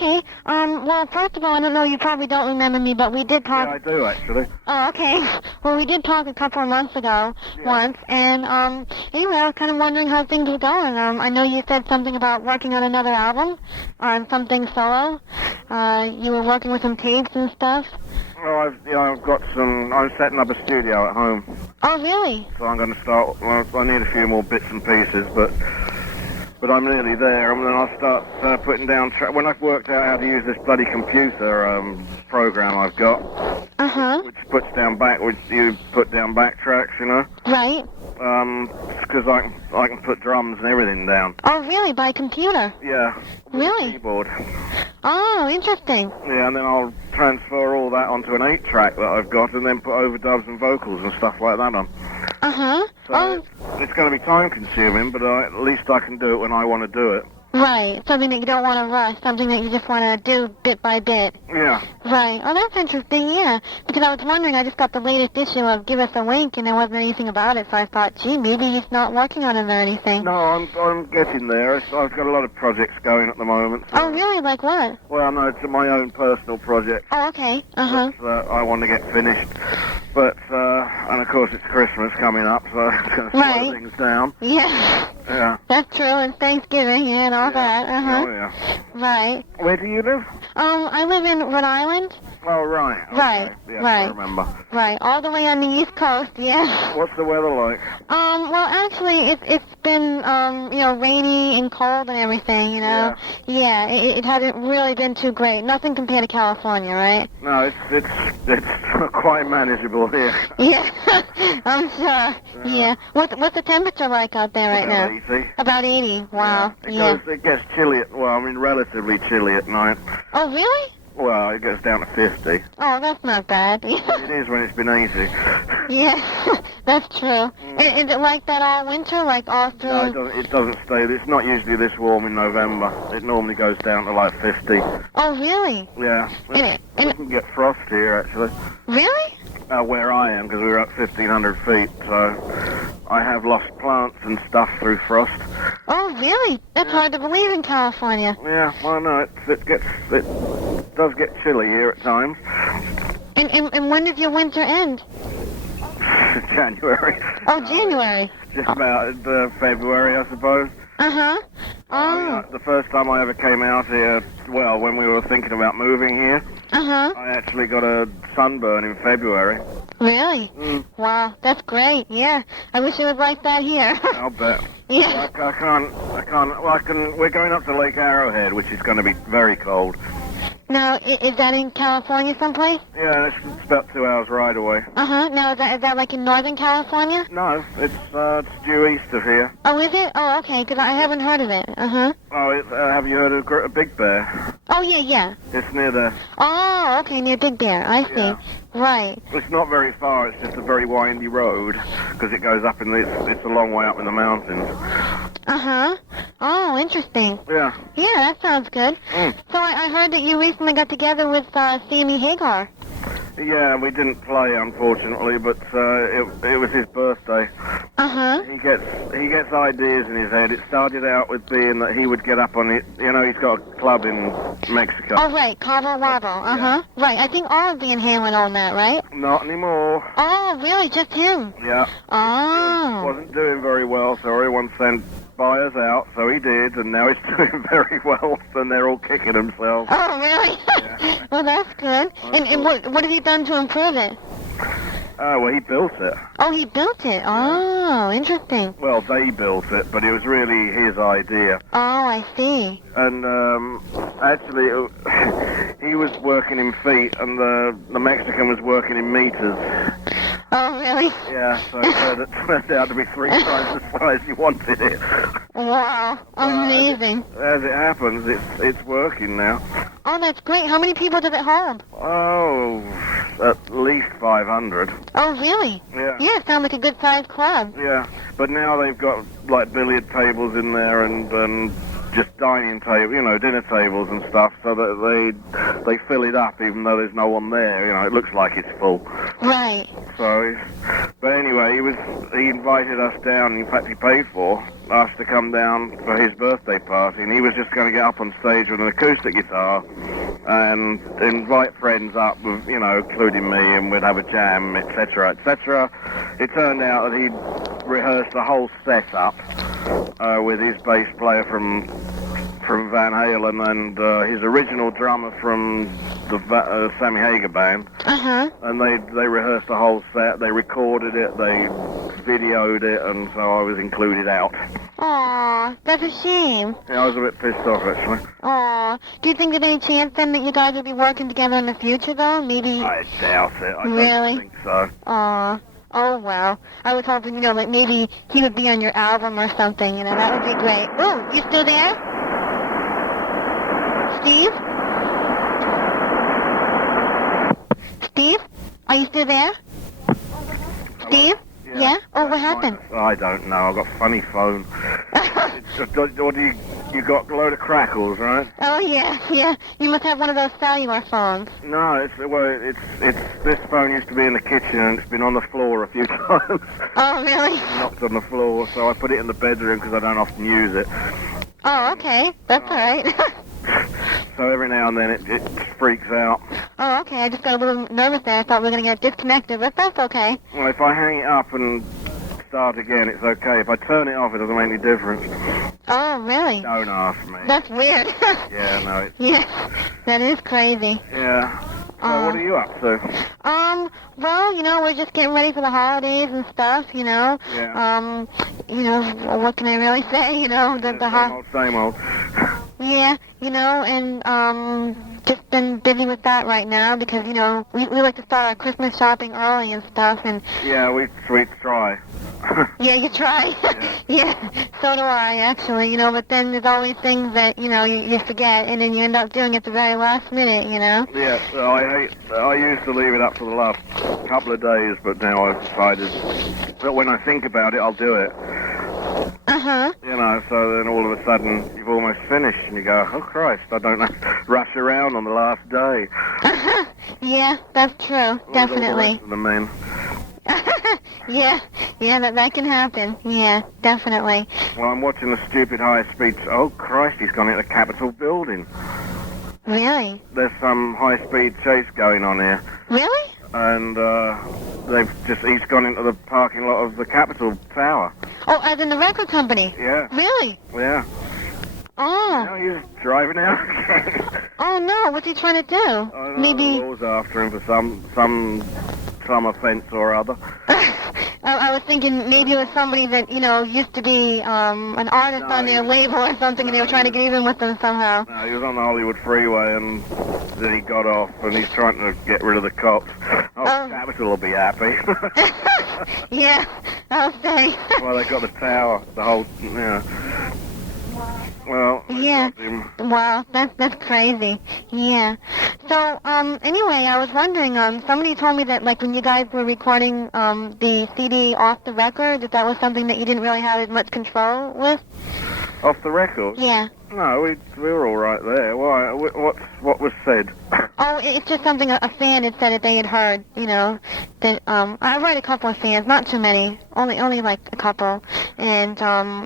okay. Well, first of all, I don't know, you probably don't remember me, but we did talk... Yeah, I do, actually. Oh, okay. Well, we did talk a couple of months ago, once, and, anyway, I was kind of wondering how things were going. I know you said something about working on another album, on something solo. You were working with some tapes and stuff. Oh, I've got some... I'm setting up a studio at home. Oh, really? So I'm going to start... Well, I need a few more bits and pieces, but I'm nearly there, and then I'll start putting down... When I've worked out how to use this bloody computer program I've got, which puts down which you put down backtracks, you know? Right. Because I can put drums and everything down. Oh, really? By computer? Yeah. With Really? a keyboard. Oh, interesting. Yeah, and then I'll transfer all that onto an 8-track that I've got, and then put overdubs and vocals and stuff like that on. So it's going to be time-consuming, but at least I can do it when I want to do it. Right. Something that you don't want to rush. Something that you just want to do bit by bit. Yeah. Right. Oh, that's interesting, yeah. Because I was wondering, I just got the latest issue of Give Us a Wink, and there wasn't anything about it, so I thought, gee, maybe he's not working on it or anything. No, I'm getting there. I've got a lot of projects going at the moment. So. Oh, really? Like what? Well, no, it's my own personal project. Oh, okay. That I want to get finished. But, and of course it's Christmas coming up, so it's going to slow things down. Yeah. Yeah. That's true, and Thanksgiving, and all that. Oh, yeah. Right. Where do you live? I live in Rhode Island. Oh, right. Okay. Right. Yes, Right. I remember. Right. All the way on the East Coast, yeah. What's the weather like? Well, actually, it's been, rainy and cold and everything, you know. Yeah. It hasn't really been too great. Nothing compared to California, right? No, it's quite manageable here. Yeah, I'm sure. Yeah. What's the temperature like out there right now? About 80. About 80. Wow. It gets chilly relatively chilly at night. Oh, really? Well, it gets down to 50. Oh, that's not bad. It is when it's been 80. Yeah, that's true. Is it like that all winter, like all through? No, it doesn't stay. It's not usually this warm in November. It normally goes down to like 50. Oh, really? Yeah. We can get frost here, actually. Really? Where I am, because we're at 1,500 feet, so I have lost plants and stuff through frost. Oh, really? That's hard to believe in California. Yeah, well, no, it does get chilly here at times. And when did your winter end? January. Oh, January. Just about February, I suppose. Oh. The first time I ever came out here, well, when we were thinking about moving here, I actually got a sunburn in February. Really? Wow, that's great. Yeah, I wish it was like that here. I'll bet. Yeah. I can't. Well, we're going up to Lake Arrowhead, which is going to be very cold. Now, is that in California someplace? Yeah, it's about 2 hours ride away. Now, is that like in Northern California? No, it's due east of here. Oh, is it? Oh, okay, because I haven't heard of it. Oh, have you heard of Big Bear? Oh, yeah. It's near there. Oh, okay, near Big Bear. I see. Yeah. Right. It's not very far. It's just a very windy road because it goes up it's a long way up in the mountains. Oh, interesting. Yeah. Yeah, that sounds good. So I heard that you recently got together with Sammy Hagar. Yeah, we didn't play, unfortunately, but it was his birthday. He gets ideas in his head. It started out with being that he would get up on it. You know, he's got a club in Mexico. Oh, right, Cabo Wabo. Yeah. Right, I think all of the Inhalant own that, right? Not anymore. Oh, really? Just him? Yeah. Oh. Wasn't doing very well, so everyone sent buyers out, so he did, and now he's doing very well, and they're all kicking themselves. Oh, really? Yeah. Well, that's good. And what have you done to improve it? Well, he built it. Oh, he built it. Oh, interesting. Well, they built it, but it was really his idea. Oh, I see. And actually, he was working in feet, and the Mexican was working in meters. Oh, really? Yeah, so it turned out to be 3 times the size he wanted it. Wow, amazing. As it happens, it's working now. Oh, that's great. How many people does it hold? Oh, at least 500. Oh, really? Yeah. Yeah, it sounds like a good-sized club. Yeah, but now they've got, like, billiard tables in there and just dining tables, dinner tables and stuff, so that they fill it up even though there's no one there. It looks like it's full. Right. So But anyway, he invited us down. In fact, he paid for us to come down for his birthday party, and he was just going to get up on stage with an acoustic guitar and invite friends up, with, you know, including me, and we'd have a jam, etc., etc. It turned out that he'd rehearsed the whole setup with his bass player from Van Halen and his original drummer from the Sammy Hagar band. And they rehearsed the whole set, they recorded it, they videoed it, and so I was included out. Aw, that's a shame. Yeah, I was a bit pissed off, actually. Aw, do you think there's any chance then that you guys will be working together in the future, though? Maybe... I doubt it. I Really? don't think so. Aw. Oh, well. I was hoping, you know, like maybe he would be on your album or something, you know, that would be great. Oh, you still there? Steve? Steve? Are you still there? Steve? Yeah? Oh, what happened? I don't know. I've got a funny phone. What do you got a load of crackles, right? Oh, yeah. You must have one of those cellular phones. No, it's this phone used to be in the kitchen, and it's been on the floor a few times. Oh, really? Knocked on the floor, so I put it in the bedroom because I don't often use it. Oh, okay. That's all right. So every now and then it freaks out. Oh, okay. I just got a little nervous there. I thought we were going to get disconnected, but that's okay. Well, if I hang it up and start again, it's okay. If I turn it off, it doesn't make any difference. Oh, really? Don't ask me. That's weird. Yeah, no. Yeah, that is crazy. Yeah. So what are you up to? Well, you know, we're just getting ready for the holidays and stuff, you know. Yeah. You know, what can I really say, you know, Same old. Yeah, you know, and just been busy with that right now because, you know, we like to start our Christmas shopping early and stuff, and... Yeah, we try. Yeah, you try. Yeah, so do I, actually, you know, but then there's always things that, you know, you forget, and then you end up doing it the very last minute, you know? Yeah, so I used to leave it up for the last couple of days, but now I've decided that when I think about it, I'll do it. You know, so then all of a sudden you've almost finished and you go, oh Christ, I don't have to rush around on the last day. Yeah, that's true, definitely. All the men. Yeah, that can happen. Yeah, definitely. Well, I'm watching the stupid high-speed... Oh Christ, he's gone into the Capitol building. Really? There's some high-speed chase going on here. Really? And he's gone into the parking lot of the Capitol Tower. Oh, as in the record company? Yeah. Really? Yeah. Oh. Now he's driving out again. Oh no, what's he trying to do? I don't know, Maybe... the law's after him for some offence or other. I was thinking maybe it was somebody that, you know, used to be an artist on their label or something, and they were trying to get even with them somehow. No, he was on the Hollywood freeway, and then he got off, and he's trying to get rid of the cops. Capitol will be happy. Yeah, I'll say. Well, they got the tower, the whole, you know. Well, yeah. Wow, that's crazy. Yeah. So, anyway, I was wondering, somebody told me that, like, when you guys were recording, the CD off the record, that was something that you didn't really have as much control with? Off the record? Yeah. No, we were all right there. Why? What was said? Oh, it's just something a fan had said that they had heard, you know, that, I've read a couple of fans, not too many, only like a couple, and,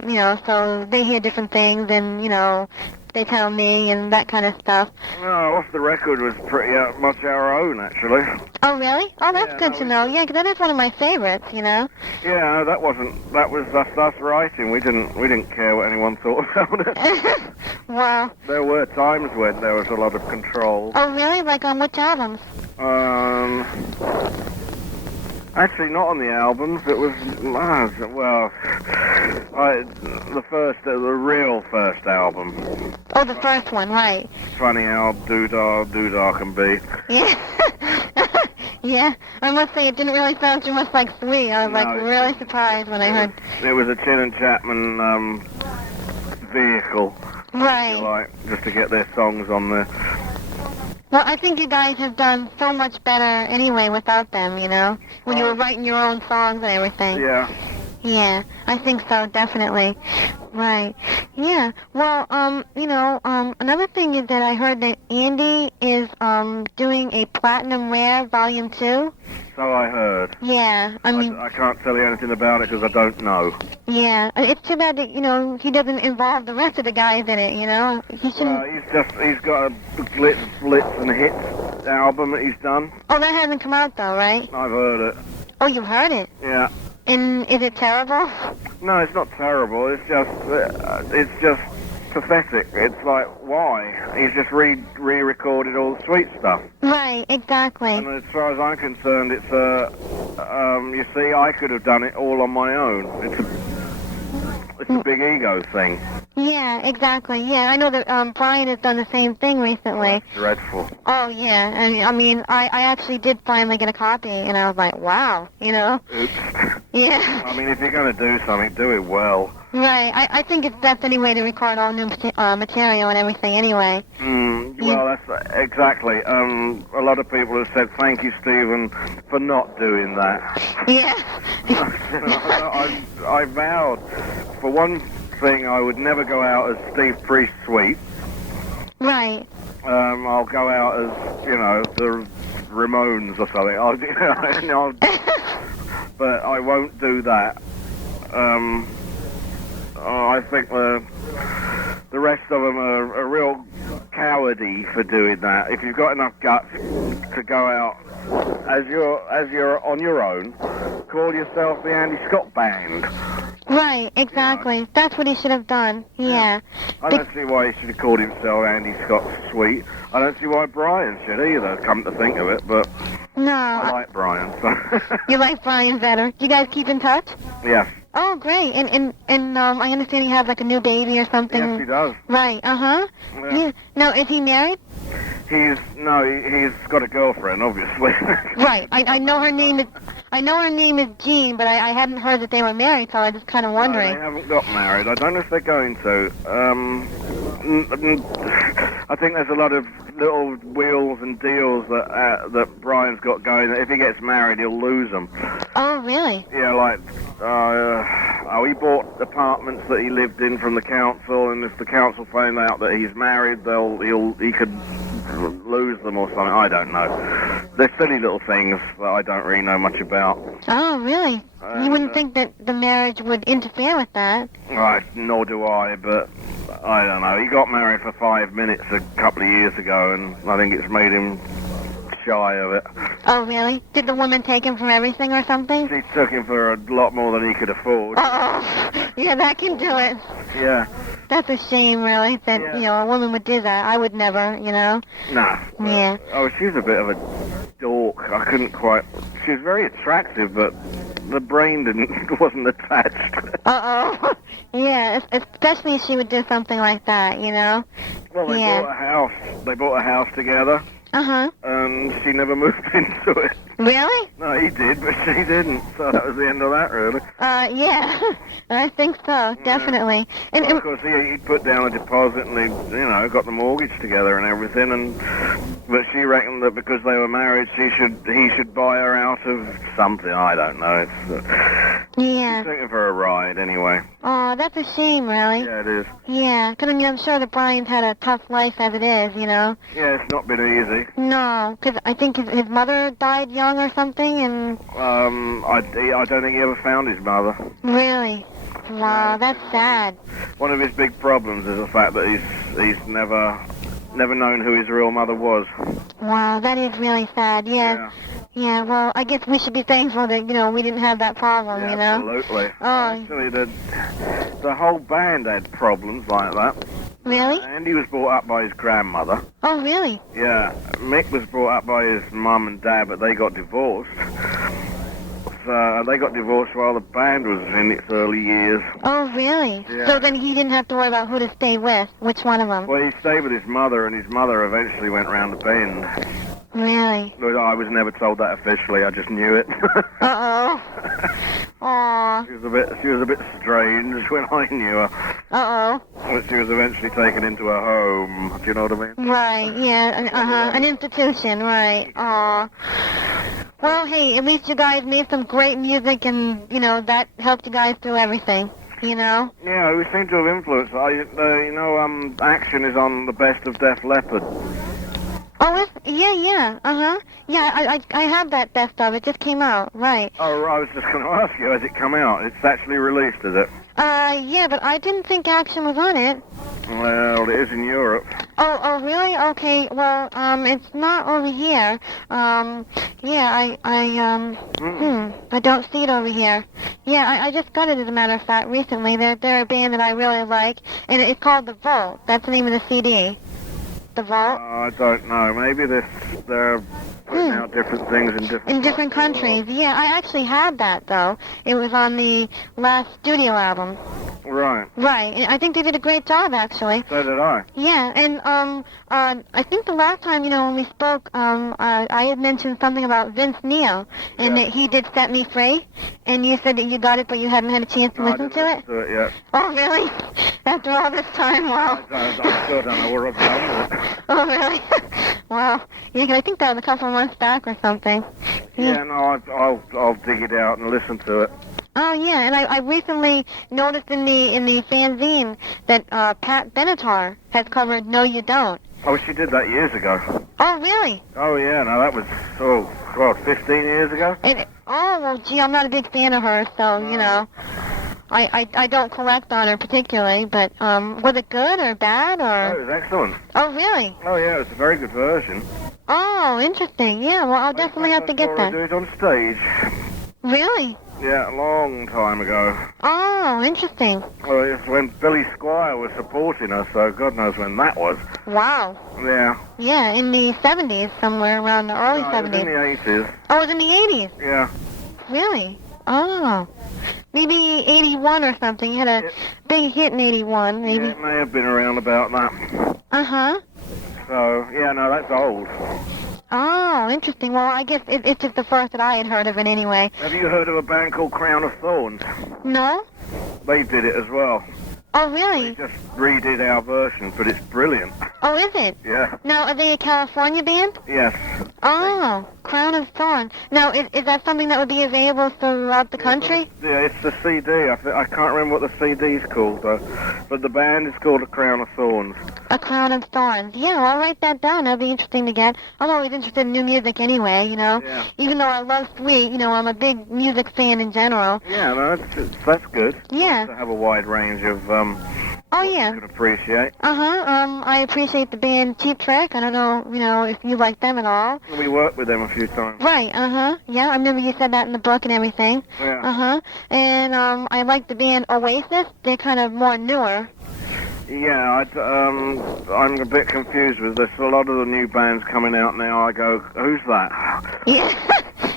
you know, so they hear different things, and, you know, they tell me, and that kind of stuff. No, off the record was pretty much our own, actually. Oh, really? Oh, that's good to know. Yeah, 'cause that is one of my favorites, you know? Yeah, that was us writing. We didn't care what anyone thought about it. Wow. There were times when there was a lot of control. Oh, really? Like on which albums? Actually, not on the albums. It was, the real first album. Oh, the first one, right. Funny how doodah can be. Yeah. Yeah. I must say, it didn't really sound too much like Sweet. I was, really surprised when I heard... It was a Chin and Chapman, vehicle. Right. Like, just to get their songs on there. Well, I think you guys have done so much better anyway without them, you know? When you were writing your own songs and everything. Yeah. Yeah, I think so, definitely. Right. Yeah. Well, another thing is that I heard that Andy is doing a Platinum Rare Volume 2. So I heard. Yeah. I mean, I can't tell you anything about it because I don't know. yeah. It's too bad that, he doesn't involve the rest of the guys in it, He shouldn't... He's got a Blitz and Hits album that he's done. Oh, that hasn't come out, though, right? I've heard it. Oh, you've heard it? Yeah. And is it terrible? No, it's not terrible. It's just pathetic. It's like, why? He's just re-recorded all the sweet stuff. Right, exactly. And as far as I'm concerned, it's you see, I could have done it all on my own. It's a big ego thing. Yeah, exactly. Yeah, I know that Brian has done the same thing recently. That's dreadful. Oh, yeah. And I mean, I actually did finally get a copy, and I was like, wow, Oops. Yeah. I mean, if you're going to do something, do it well. Right. I think it's best anyway to record all new material and everything anyway. Well, that's exactly. A lot of people have said, thank you, Stephen, for not doing that. Yeah. I vowed, for one thing, I would never go out as Steve Priest Sweet. Right. I'll go out as, the Ramones or something. But I won't do that. I think the rest of them are real cowardly for doing that. If you've got enough guts to go out as you're on your own, call yourself the Andy Scott Band. Right, exactly. That's what he should have done. Yeah. I don't see why he should have called himself Andy Scott Sweet. I don't see why Brian should either, come to think of it, but no. I like Brian. So. You like Brian better. Do you guys keep in touch? Yes. Oh, great. And I understand he has like a new baby or something. Yes, he does. Right, uh-huh. Yeah. Now, is he married? He's got a girlfriend, obviously. Right. I know her name is Jean, but I hadn't heard that they were married, so I was just kind of wondering. No, they haven't got married. I don't know if they're going to. I think there's a lot of little wheels and deals that Brian's got going. That if he gets married, he'll lose them. Oh, really? Yeah, like he bought apartments that he lived in from the council, and if the council find out that he's married, he could lose them or something. I don't know. They're silly little things that I don't really know much about. Oh, really? You wouldn't think that the marriage would interfere with that? Right, nor do I, but I don't know. He got married for 5 minutes a couple of years ago, and I think it's made him shy of it. Oh, really? Did the woman take him for everything or something? She took him for a lot more than he could afford. Oh, yeah, that can do it. Yeah. That's a shame, really, that, a woman would do that. I would never, Nah. Yeah. Oh, she was a bit of a dork. I couldn't quite... She was very attractive, but the brain wasn't attached. Uh-oh. Yeah, especially if she would do something like that, Well, they bought a house together. Uh-huh. And she never moved into it. Really? No, he did, but she didn't. So that was the end of that, really. Yeah. I think so, definitely. And of course, he put down a deposit and he, got the mortgage together and everything. But she reckoned that because they were married, he should buy her out of something. I don't know. Yeah. She took him for a ride, anyway. Oh, that's a shame, really. Yeah, it is. Yeah, because, I'm sure that Brian's had a tough life as it is, Yeah, it's not been easy. No, because I think his mother died young or something, and... I don't think he ever found his mother. Really? Wow, that's sad. One of his big problems is the fact that he's never known who his real mother was. Wow, that is really sad, yes. Yeah, well, I guess we should be thankful that, we didn't have that problem, Absolutely. Oh. Actually, the whole band had problems like that. Really? Andy was brought up by his grandmother. Oh, really? Yeah. Mick was brought up by his mum and dad, but they got divorced. So they got divorced while the band was in its early years. Oh, really? Yeah. So then he didn't have to worry about who to stay with. Which one of them? Well, he stayed with his mother, and his mother eventually went round the bend. Really? But I was never told that officially. I just knew it. Uh-oh. Aww. She was a bit strange when I knew her. Uh-oh. But she was eventually taken into a home. Do you know what I mean? Right, yeah. An institution, right. Aw. Well, hey, at least you guys made some great music and, that helped you guys through everything. you know? Yeah, we seem to have influenced. Action is on the Best of Def Leppard. Oh, yeah, uh-huh. Yeah, I have that best of. It just came out, right. Oh, I was just going to ask you, has it come out? It's actually released, is it? Yeah, but I didn't think Action was on it. Well, it is in Europe. Oh, really? Okay, well, it's not over here. I don't see it over here. Yeah, I just got it, as a matter of fact, recently. They're a band that I really like, and it's called The Vault. That's the name of the CD. The Vault? I don't know. Maybe they're putting out different things in different countries. Yeah, I actually had that, though. It was on the last studio album. Right. Right. And I think they did a great job, actually. So did I. Yeah, and I think the last time, when we spoke, I had mentioned something about Vince Neil, and that he did Set Me Free, and you said that you got it, but you hadn't had a chance to listen to it? I didn't listen to it yet. Oh, really? After all this time, wow. I still don't know what I've done with it. Oh, really? Wow. Yeah, 'cause I think that was a couple of months back or something. Yeah, no, I'll dig it out and listen to it. Oh, yeah, and I recently noticed in the fanzine that Pat Benatar has covered No You Don't. Oh, she did that years ago. Oh, really? Oh, yeah, no, that was, 15 years ago? Well, gee, I'm not a big fan of her, so, I don't collect on her particularly, but was it good or bad, or? Oh, it was excellent. Oh, really? Oh, yeah, it was a very good version. Oh, interesting. Yeah, well, I'll definitely have to get that. I saw her do it on stage. Really? Yeah, a long time ago. Oh, interesting. Well, it's when Billy Squire was supporting her, so God knows when that was. Wow. Yeah. Yeah, in the 70's, somewhere around the early 70's. It was in the 80s. Oh, it was in the 80s? Yeah. Really? Oh. Maybe 81 or something. You had a big hit in 81, maybe. Yeah, it may have been around about that. Uh-huh. So, yeah, no, that's old. Oh, interesting. Well, I guess it's just the first that I had heard of it anyway. Have you heard of a band called Crown of Thorns? No? They did it as well. Oh, really? They just redid our version, but it's brilliant. Oh, is it? Yeah. Now, are they a California band? Yes. Oh, Crown of Thorns. Now, is that something that would be available throughout the country? Yeah, it's the CD. I can't remember what the CD's called, though. But the band is called A Crown of Thorns. A Crown of Thorns. Yeah, well, I'll write that down. That'll be interesting to get. I'm always interested in new music anyway, Yeah. Even though I love Sweet, I'm a big music fan in general. Yeah, no, that's good. Yeah. To have a wide range of, Oh, yeah. you can appreciate. Uh-huh. I appreciate the band Cheap Trick. I don't know, if you like them at all. We worked with them a few times. Right, uh-huh. Yeah, I remember you said that in the book and everything. Yeah. Uh-huh. And, I like the band Oasis. They're kind of more newer. Yeah, I'm a bit confused with this. A lot of the new bands coming out now, I go, who's that? Yeah.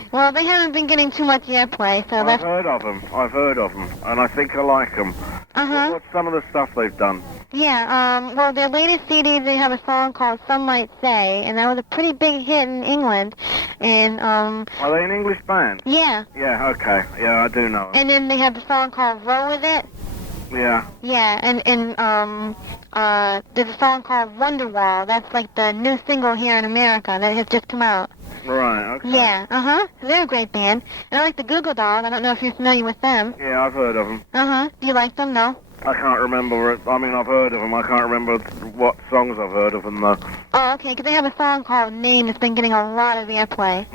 Well, they haven't been getting too much airplay, so I've heard of them, and I think I like them. Uh-huh. What's some of the stuff they've done? Yeah, well, their latest CD, they have a song called Some Might Say, and that was a pretty big hit in England, and, Are they an English band? Yeah. Yeah, okay. Yeah, I do know them. And then they have the song called Roll With It. Yeah. Yeah, and there's a song called Wonderwall. That's like the new single here in America that has just come out. Right, okay. Yeah, uh-huh. They're a great band. And I like the Google Dolls. I don't know if you're familiar with them. Yeah, I've heard of them. Uh-huh. Do you like them? No? I can't remember it. I mean, I've heard of them. I can't remember what songs I've heard of them, though. Oh, okay, because they have a song called Name that's been getting a lot of airplay.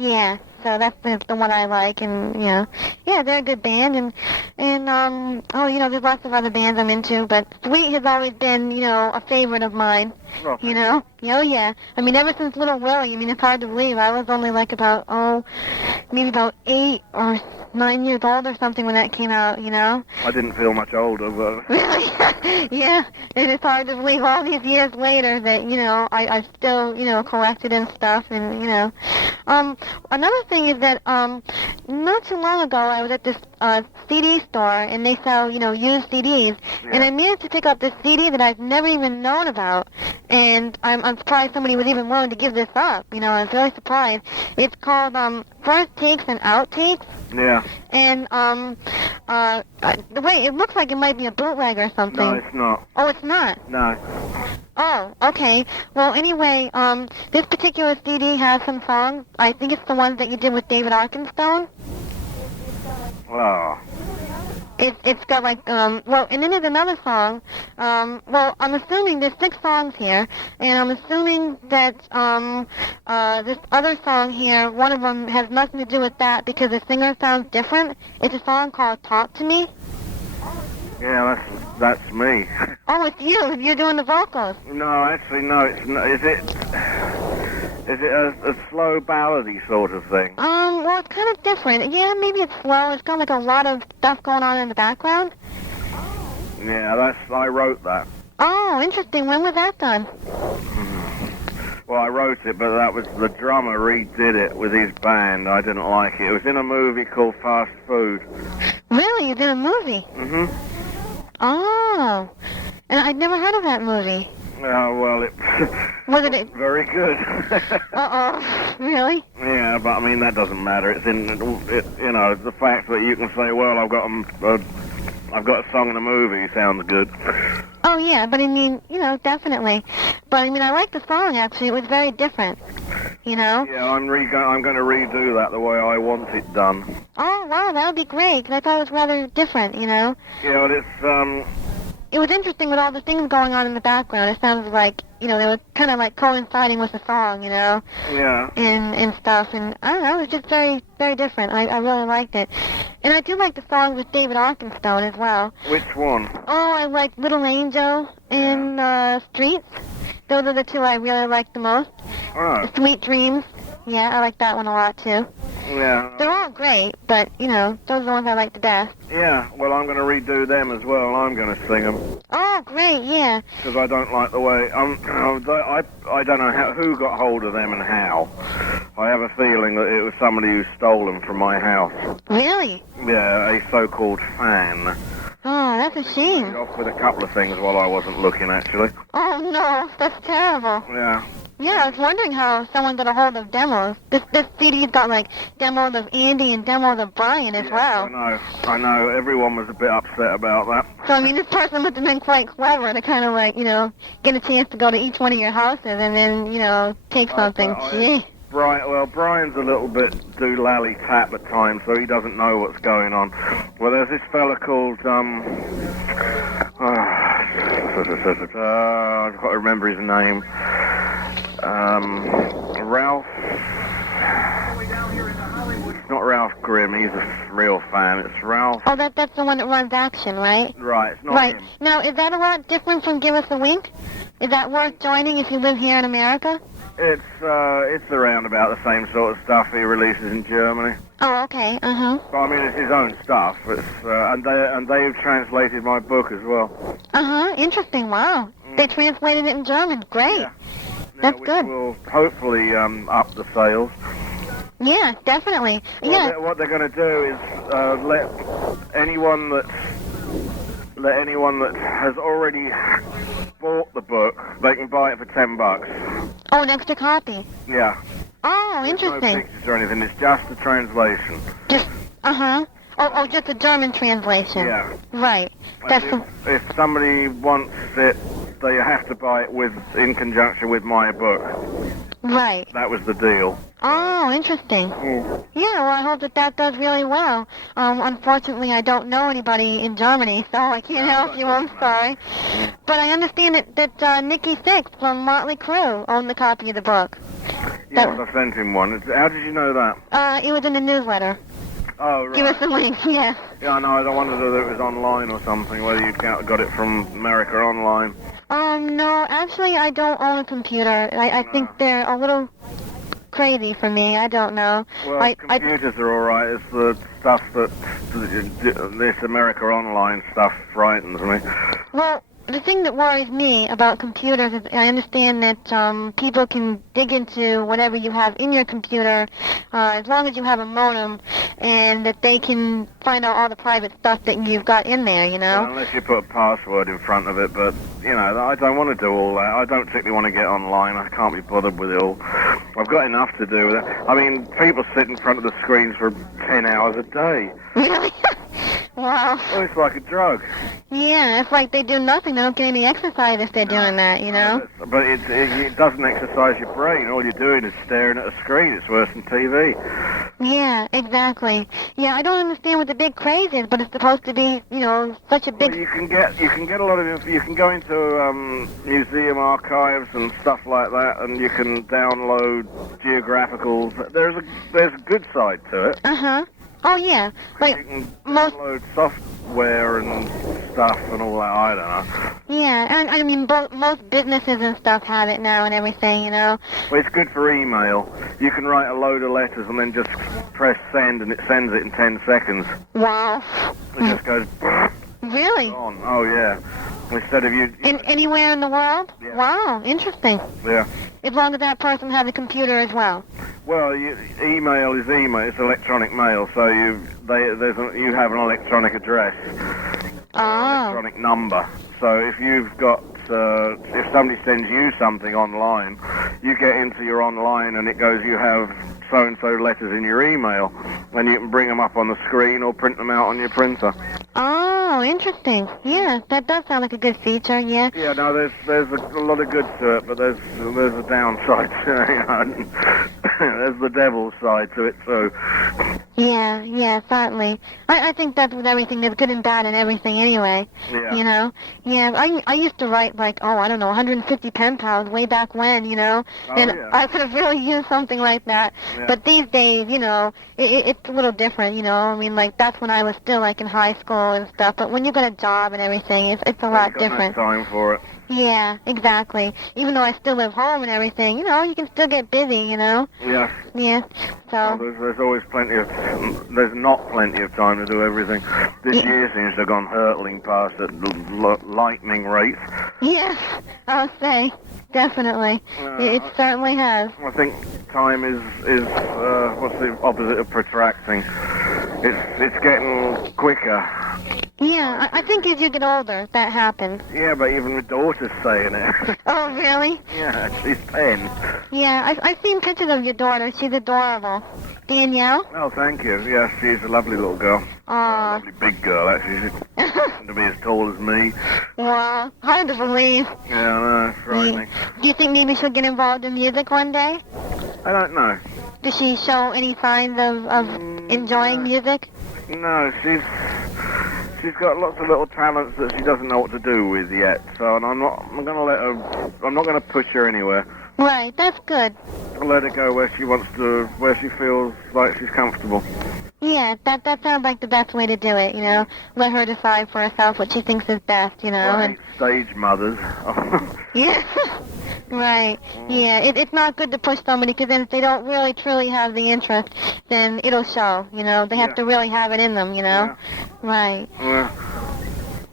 Yeah, so that's the one I like, and, yeah, they're a good band, and there's lots of other bands I'm into, but Sweet has always been, a favorite of mine, Oh, yeah. I mean, ever since Little Willie, it's hard to believe. I was only like maybe about 8 or 9 years old or something when that came out, I didn't feel much older, but... Really? Yeah, and it's hard to believe all these years later that, I still, collected and stuff, and, Another thing is that, not too long ago, I was at this CD store, and they sell, used CDs, and I managed to pick up this CD that I've never even known about, and I'm surprised somebody was even willing to give this up, I was really surprised. It's called, First Takes and Outtakes. Yeah. And, the way, it looks like it might be a bootleg or something. No, it's not. Oh, it's not? No. Oh, okay. Well, anyway, this particular CD has some songs. I think it's the ones that you did with David Arkenstone. Oh. It's got like, well, and then there's another song. Well, I'm assuming there's 6 songs here, and I'm assuming that this other song here, one of them has nothing to do with that because the singer sounds different. It's a song called "Talk to Me." Yeah, that's me. Oh, it's you. You're doing the vocals. No, actually, no. It's not. Is it a slow ballady sort of thing? Well, it's kind of different. Yeah, maybe it's slow. It's got like a lot of stuff going on in the background. Yeah, I wrote that. Oh, interesting. When was that done? Well, I wrote it, but that was the drummer redid it with his band. I didn't like it. It was in a movie called Fast Food. Really? You did a movie? Mm-hmm. Oh, and I'd never heard of that movie. Oh, well, it Was it? very good. Uh-oh. Really? Yeah, but I mean, that doesn't matter. It's you know, the fact that you can say, well, I've got a song in a movie sounds good. Oh, yeah, but I mean, you know, definitely. But I mean, I like the song, actually. It was very different, you know? Yeah, I'm going to redo that the way I want it done. Oh, wow, that would be great, because I thought it was rather different, you know? Yeah, but it's, It was interesting with all the things going on in the background. It sounded like, you know, they were kind of like coinciding with the song, you know? Yeah. And stuff, and I don't know, it was just very, very different. I really liked it. And I do like the songs with David Arkenstone as well. Which one? Oh, I like Little Angel and Streets. Those are the 2 I really like the most. Oh. Sweet Dreams. Yeah, I like that one a lot, too. Yeah. They're all great, but, you know, those are the ones I like the best. Yeah, well, I'm going to redo them as well. I'm going to sing them. Oh, great, yeah. Because I don't like the way... I don't know who got hold of them and how. I have a feeling that it was somebody who stole them from my house. Really? Yeah, a so-called fan. Oh, that's a shame. Off with a couple of things while I wasn't looking, actually. Oh, no, that's terrible. Yeah. Yeah, I was wondering how someone got a hold of demos. This CD's got, like, demos of Andy and demos of Brian as well. I know. Everyone was a bit upset about that. So, I mean, this person must have been quite clever to kind of, like, you know, get a chance to go to each one of your houses and then, you know, take something. Gee. Brian's a little bit do-lally-tap at times, so he doesn't know what's going on. Well, there's this fella called, I've got to remember his name. Ralph. It's not Ralph Grimm, he's a real fan. It's Ralph. Oh, that's the one that runs Action, right? Right, it's not right. him. Now, is that a lot different from Give Us a Wink? Is that worth joining if you live here in America? It's around about the same sort of stuff he releases in Germany. Oh, okay. Uh-huh. But, I mean, it's his own stuff. It's and they've translated my book as well. Uh-huh. Interesting. Wow. They translated it in German. Great. Yeah. That's which good. will hopefully up the sales. Yeah, definitely. Well, yeah. What they're going to do is let anyone that has already bought the book, they can buy it for $10. Oh, an extra copy. Yeah. Oh, There's interesting. no pictures or anything. It's just the translation. Just, uh-huh. Oh, just a German translation. Yeah. Right. And if somebody wants it, they have to buy it in conjunction with my book. Right. That was the deal. Oh, interesting. Mm. Yeah, well, I hope that does really well. Unfortunately, I don't know anybody in Germany, so I can't help you. I'm sorry. But I understand that Nikki Sixx from Motley Crue owned the copy of the book. Yes, I sent him one. How did you know that? It was in the newsletter. Oh, right. Give us a link, yeah. Yeah, I know. I wondered whether it was online or something, whether you got it from America online. No, actually, I don't own a computer. I think they're a little crazy for me. I don't know. Well, computers are all right. It's the stuff that this America Online stuff frightens me. Well, the thing that worries me about computers is I understand that people can dig into whatever you have in your computer as long as you have a modem, and that they can find out all the private stuff that you've got in there, you know? Well, unless you put a password in front of it, but, you know, I don't want to do all that. I don't particularly want to get online. I can't be bothered with it all. I've got enough to do with it. I mean, people sit in front of the screens for 10 hours a day. Really? Wow. Well, it's like a drug. Yeah, it's like they do nothing. They don't get any exercise if they're doing that, you know? But it doesn't exercise your brain. All you're doing is staring at a screen. It's worse than TV. Yeah, exactly. Yeah, I don't understand what the big craze is, but it's supposed to be, you know, such a big... Well, you can get a lot of you can go into museum archives and stuff like that, and you can download geographicals. There's a good side to it. Uh-huh. Oh, yeah. Like, You can download software and stuff and all that. I don't know. Yeah, and I mean, most businesses and stuff have it now and everything, you know? Well, it's good for email. You can write a load of letters and then just press send, and it sends it in 10 seconds. Wow. It just goes... Really? On. Oh, yeah. Instead of you... Anywhere in the world? Yeah. Wow, interesting. Yeah. As long as that person has a computer as well. Well, email is email. It's electronic mail, so you have an electronic address, electronic number. So if you've got if somebody sends you something online, you get into your online and it goes, you have so-and-so letters in your email, and you can bring them up on the screen or print them out on your printer. Oh, interesting. Yeah, that does sound like a good feature, yeah. Yeah, no, there's a lot of good to it, but there's a downside to it. You know? There's the devil's side to it too. Yeah, certainly. I think that's with everything. There's good and bad in everything anyway. Yeah. You know? Yeah, I used to write like, 150 pen pals way back when, you know? Oh, and yeah. I could have really used something like that. Yeah. But these days, you know, it's a little different, you know? I mean, like, that's when I was still like in high school and stuff. But when you get a job and everything, it's a lot different. No time for it. Yeah, exactly. Even though I still live home and everything, you know, you can still get busy, you know? Yeah. Yeah, so... Well, there's always there's not plenty of time to do everything. This year seems to have gone hurtling past at lightning rates. Yes, I'll say, definitely. It certainly has. I think time is what's the opposite of protracting? It's getting quicker. Yeah, I think as you get older, that happens. Yeah, but even my daughter's saying it. Oh, really? Yeah, she's 10. Yeah, I've seen pictures of your daughter. She's adorable. Danielle? Oh, thank you. Yeah, she's a lovely little girl. Aw. Lovely big girl, actually. She's to be as tall as me. Wow, hard to believe. Yeah, I know, it's frightening. Do you think maybe she'll get involved in music one day? I don't know. Does she show any signs of enjoying music? No, she's got lots of little talents that she doesn't know what to do with yet. So I'm not going to push her anywhere. Right, that's good. I'll let her go where she wants to, where she feels like she's comfortable. Yeah, that sounds like the best way to do it, you know. Let her decide for herself what she thinks is best, you know. Well, I hate stage mothers. Yeah, right. Yeah, it's not good to push somebody, because then if they don't really truly have the interest, then it'll show, you know. They have to really have it in them, you know. Yeah. Right. Yeah.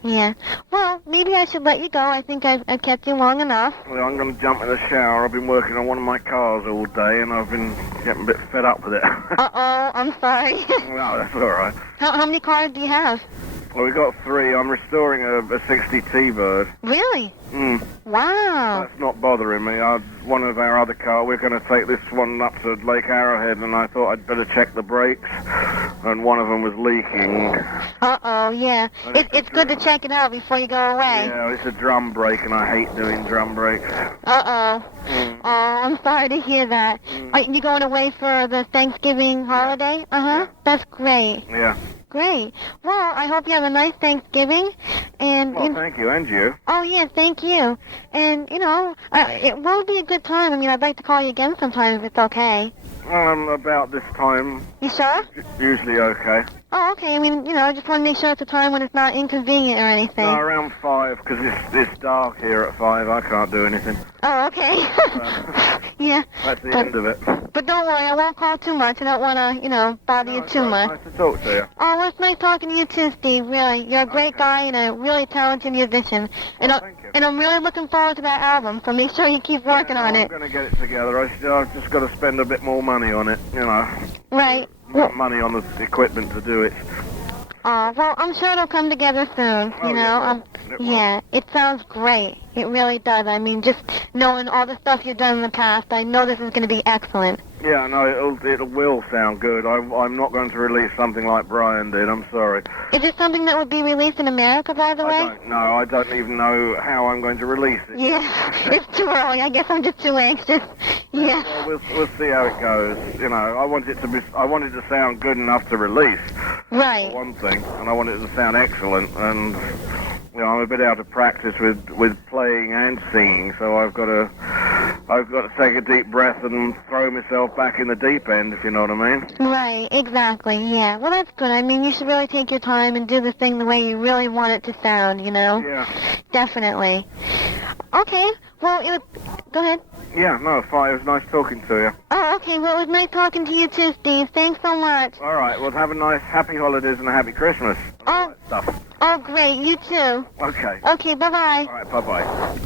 Yeah. Well, maybe I should let you go. I think I've kept you long enough. Well, I'm going to jump in the shower. I've been working on one of my cars all day, and I've been getting a bit fed up with it. Uh-oh, I'm sorry. Well, that's all right. How many cars do you have? Well, we got 3. I'm restoring a 60 T-Bird. Really? Mm. Wow. That's not bothering me. One of our other cars, we're going to take this one up to Lake Arrowhead, and I thought I'd better check the brakes, and one of them was leaking. Uh-oh, yeah. It's good to check it out before you go away. Yeah, it's a drum brake, and I hate doing drum brakes. Uh-oh. Mm. Oh, I'm sorry to hear that. Are you going away for the Thanksgiving holiday? Uh-huh. Yeah. That's great. Yeah. Great. Well, I hope you have a nice Thanksgiving. And Well, thank you, and you. Oh, yeah, thank you. And, you know, it will be a good time. I mean, I'd like to call you again sometime if it's okay. About this time, You sure? usually okay. Oh, okay. I mean, you know, I just want to make sure it's a time when it's not inconvenient or anything. No, around 5, because it's dark here at 5. I can't do anything. Oh, okay. Yeah. That's the end of it. But don't worry, I won't call too much. I don't want to, you know, bother you too much. Nice to talk to you. Oh, well, it's nice talking to you too, Steve, really. You're a great guy and a really talented musician. And, Thank you. and I'm really looking forward to that album, so make sure you keep working on I'm it. going to get it together. I've just got to spend a bit more money on it, you know. Right. More money on the equipment to do it. Well, I'm sure it'll come together soon, you know. Yeah. Yeah, it sounds great. It really does. I mean, just knowing all the stuff you've done in the past, I know this is going to be excellent. Yeah, no, it will sound good. I'm not going to release something like Brian did. I'm sorry. Is it something that would be released in America, by the way? I don't know. I don't even know how I'm going to release it. Yeah, it's too early. I guess I'm just too anxious. Yeah. Well, we'll see how it goes. You know, I want it to sound good enough to release. Right. For one thing, and I want it to sound excellent. And you know, I'm a bit out of practice with playing and singing, so I've got to take a deep breath and throw myself back in the deep end, if you know what I mean. Right, exactly, yeah. Well, that's good. I mean, you should really take your time and do the thing the way you really want it to sound, you know? Yeah. Definitely. Okay, well, go ahead. Yeah, no, fine. It was nice talking to you. Oh, okay, well, it was nice talking to you too, Steve. Thanks so much. All right, well, have a nice, happy holidays and a happy Christmas. And all that stuff. Oh, great, you too. Okay. Okay, bye-bye. All right, bye-bye.